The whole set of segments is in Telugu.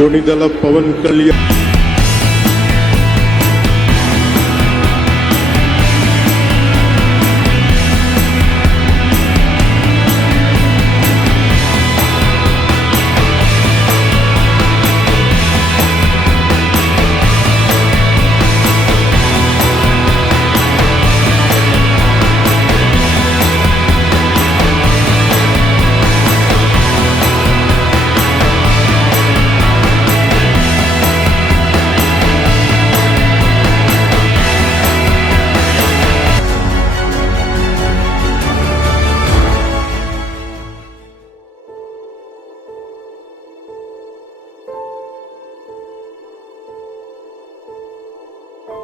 కొణిదెల పవన్ కళ్యాణ్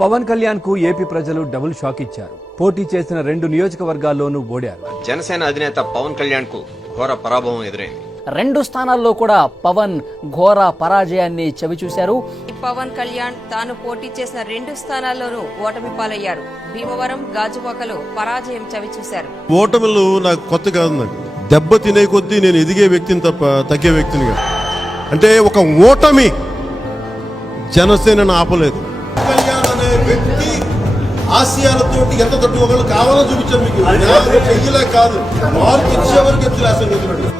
పవన్ కళ్యాణ్ కు ఏపీ ప్రజలు డబుల్ షాక్ ఇచ్చారు. పోటీ చేసిన 2 నియోజకవర్గాల్లోనూ ఓడారు. జనసేన అధినేత పవన్ కళ్యాణ్ కు ఘోర పరాభవం ఎదురైంది. 2 స్థానాల్లో కూడా పవన్ ఘోర పరాజయాన్ని చవిచూశారు. పవన్ కళ్యాణ్ తాను పోటీ చేసిన 2 స్థానాల్లోనూ ఓటమి పాలయ్యారు. భీమవరం, గాజువాకలో పరాజయం చవిచూశారు. ఓటములు నాకు కొత్త కాదు. నాకు దెబ్బ తినే కొద్దీ నేను ఎదిగే వ్యక్తిని తప్ప తగ్గే వ్యక్తినిగా. అంటే ఒక ఓటమి జనసేనను ఆపలేదు. కళ్యాణ్ అనే వ్యక్తి ఆశయాలతోటి ఎంత తట్టుకోగలరు కావాలని చూపించారు. మీకు చెయ్యలే కాదు, మార్పు ఇచ్చేవరకు ఎత్తులేస్తాను.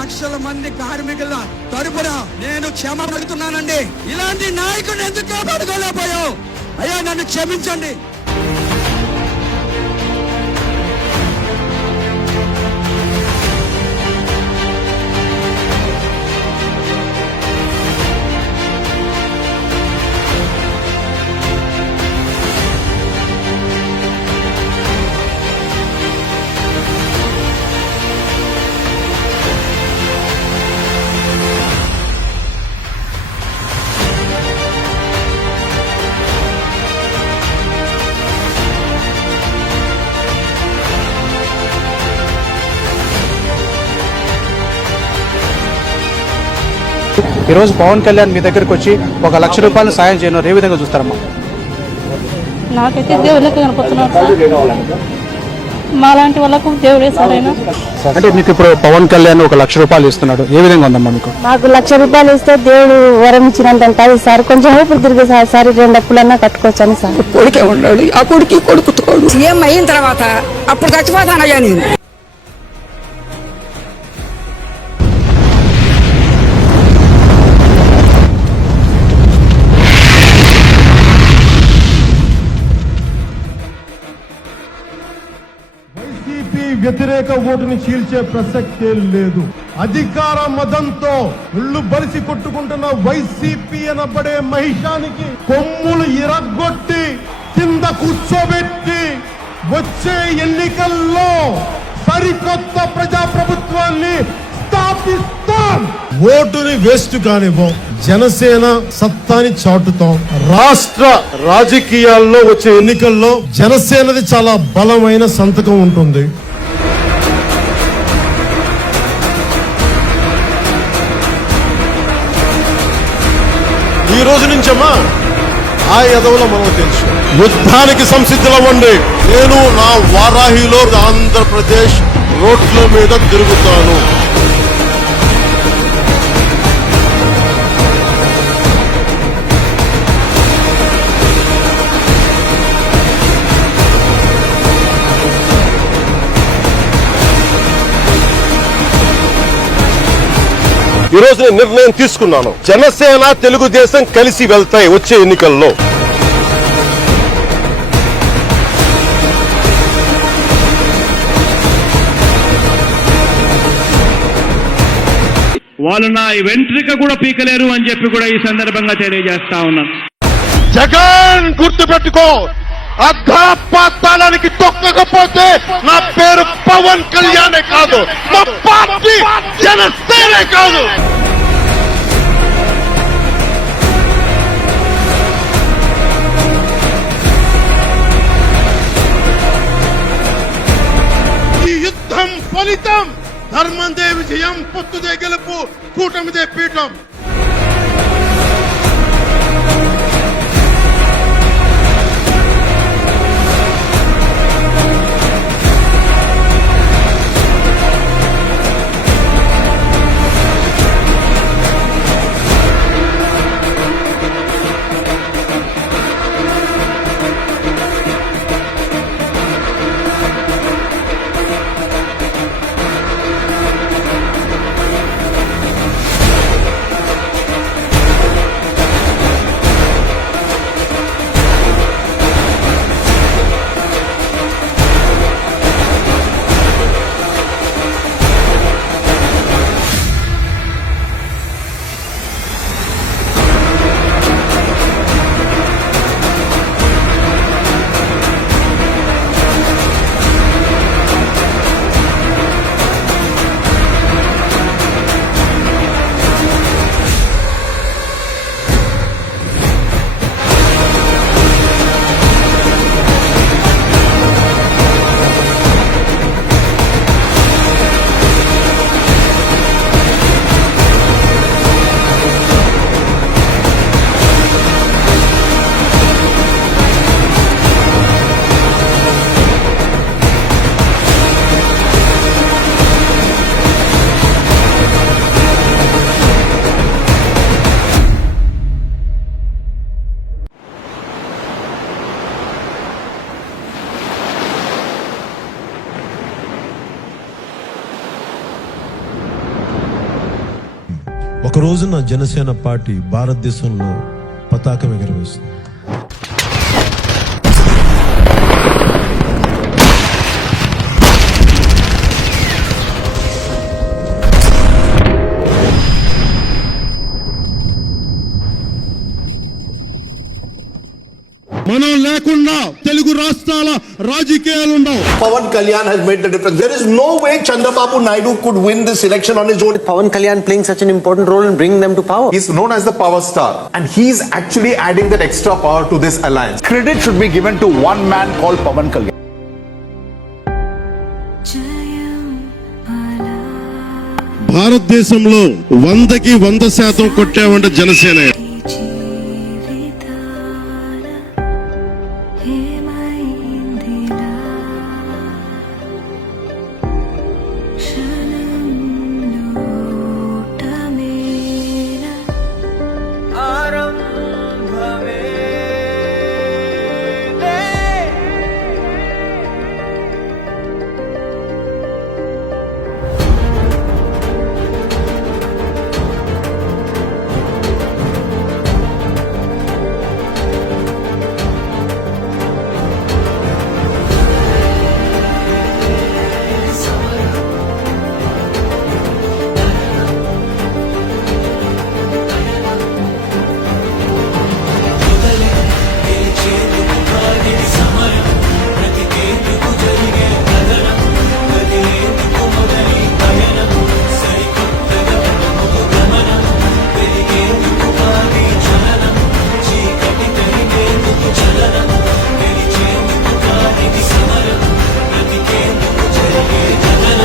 లక్షల మంది కార్మికుల తరపున నేను క్షమ అడుగుతున్నానండి. ఇలాంటి నాయకుడిని ఎందుకు కాపాడుకోలేకపోయావు? అయ్యా నన్ను క్షమించండి. ఈరోజు పవన్ కళ్యాణ్ మీ దగ్గరకు వచ్చి 1 లక్ష రూపాయలు సాయం చేయను ఏ విధంగా చూస్తారమ్మా? నాకైతే దేవుళ్ళకి కనపడుతున్నారు. మాలాంటి వాళ్ళకు దేవుడే సరైన. అంటే మీకు ఇప్పుడు పవన్ కళ్యాణ్ 1 లక్ష రూపాయలు ఇస్తున్నాడు, ఏ విధంగా ఉందమ్మా మీకు? నాకు 1 లక్ష రూపాయలు ఇస్తే దేవుడు వరం ఇచ్చినంత ఉంటుంది సార్. కొంచెం ఊపిరి తిరిగి సార్ 2 అప్పులన్నా కట్టుకోవచ్చని సార్. కొడుకే ఉన్నాడు, ఆ కొడుకు కొడుకుతోడు సీఎం అయిన తర్వాత అప్పుడు చచ్చిపోతానయ్యా నేను. వ్యతిరేక ఓటుని చీల్చే ప్రసక్తే లేదు. అధికార మదంతో ఒళ్ళు బలిసి కొట్టుకుంటున్న వైసీపీ అనబడే మహిషానికి కొమ్ములు ఇరగొట్టి కింద కూర్చోబెట్టి వచ్చే ఎన్నికల్లో సరికొత్త ప్రజాప్రభుత్వాన్ని స్థాపిస్తాం. ఓటుని వేస్ట్ కానివ్వం, జనసేన సత్తాని చాటుతాం. రాష్ట్ర రాజకీయాల్లో వచ్చే ఎన్నికల్లో జనసేనది చాలా బలమైన సంతకం ఉంటుంది. ఈ రోజు నుంచమ్మా ఆ ఎదవలో మనకు తెలుసు. యుద్ధానికి సంసిద్ధులవ్వండి. నేను నా వారాహిలో ఆంధ్రప్రదేశ్ రోడ్ల మీద తిరుగుతాను. ఈ రోజు నేను నిర్ణయం తీసుకున్నాను. జనసేన తెలుగుదేశం కలిసి వెళ్తాయి వచ్చే ఎన్నికల్లో. వాళ్ళు నా వెంట్రిక కూడా పీకలేరు అని చెప్పి కూడా ఈ సందర్భంగా తెలియజేస్తా ఉన్నాను. జగన్ గుర్తుపెట్టుకో, అర్ధపాతాళానికి తొక్కకపోతే నా పేరు పవన్ కళ్యాణే కాదు, మా పార్టీ జనసేనే కాదు. ఈ యుద్ధం ఫలితం ధర్మందే విజయం, పొత్తుదే గెలుపు, కూటమిదే పీఠం. ఒక రోజున జనసేన పార్టీ భారతదేశంలో పతాకం ఎగరవేస్తుంది. మనం లేకుండా తెలుగు రాష్ట్రాల రాజకీయాలు ఉండవు. Pawan Kalyan has made the difference. There is no way Chandrababu Naidu could win this election on his own. Pawan Kalyan playing such an important role in bringing them to power. He's known as the power star, and he's actually adding that extra power to this alliance. Credit should be given to one man called Pawan Kalyan. భారతదేశంలో 100కి 100% కొట్టామంటే జనసేన.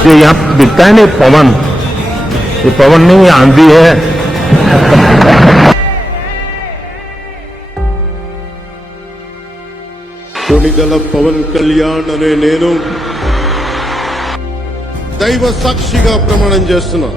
जो यहाँ दिखता है ना पवन, ये पवन नहीं आंधी है। మణిదల పవన్ కళ్యాణ్ అనే నేను దైవ సాక్షిగా ప్రమాణం చేస్తున్నా.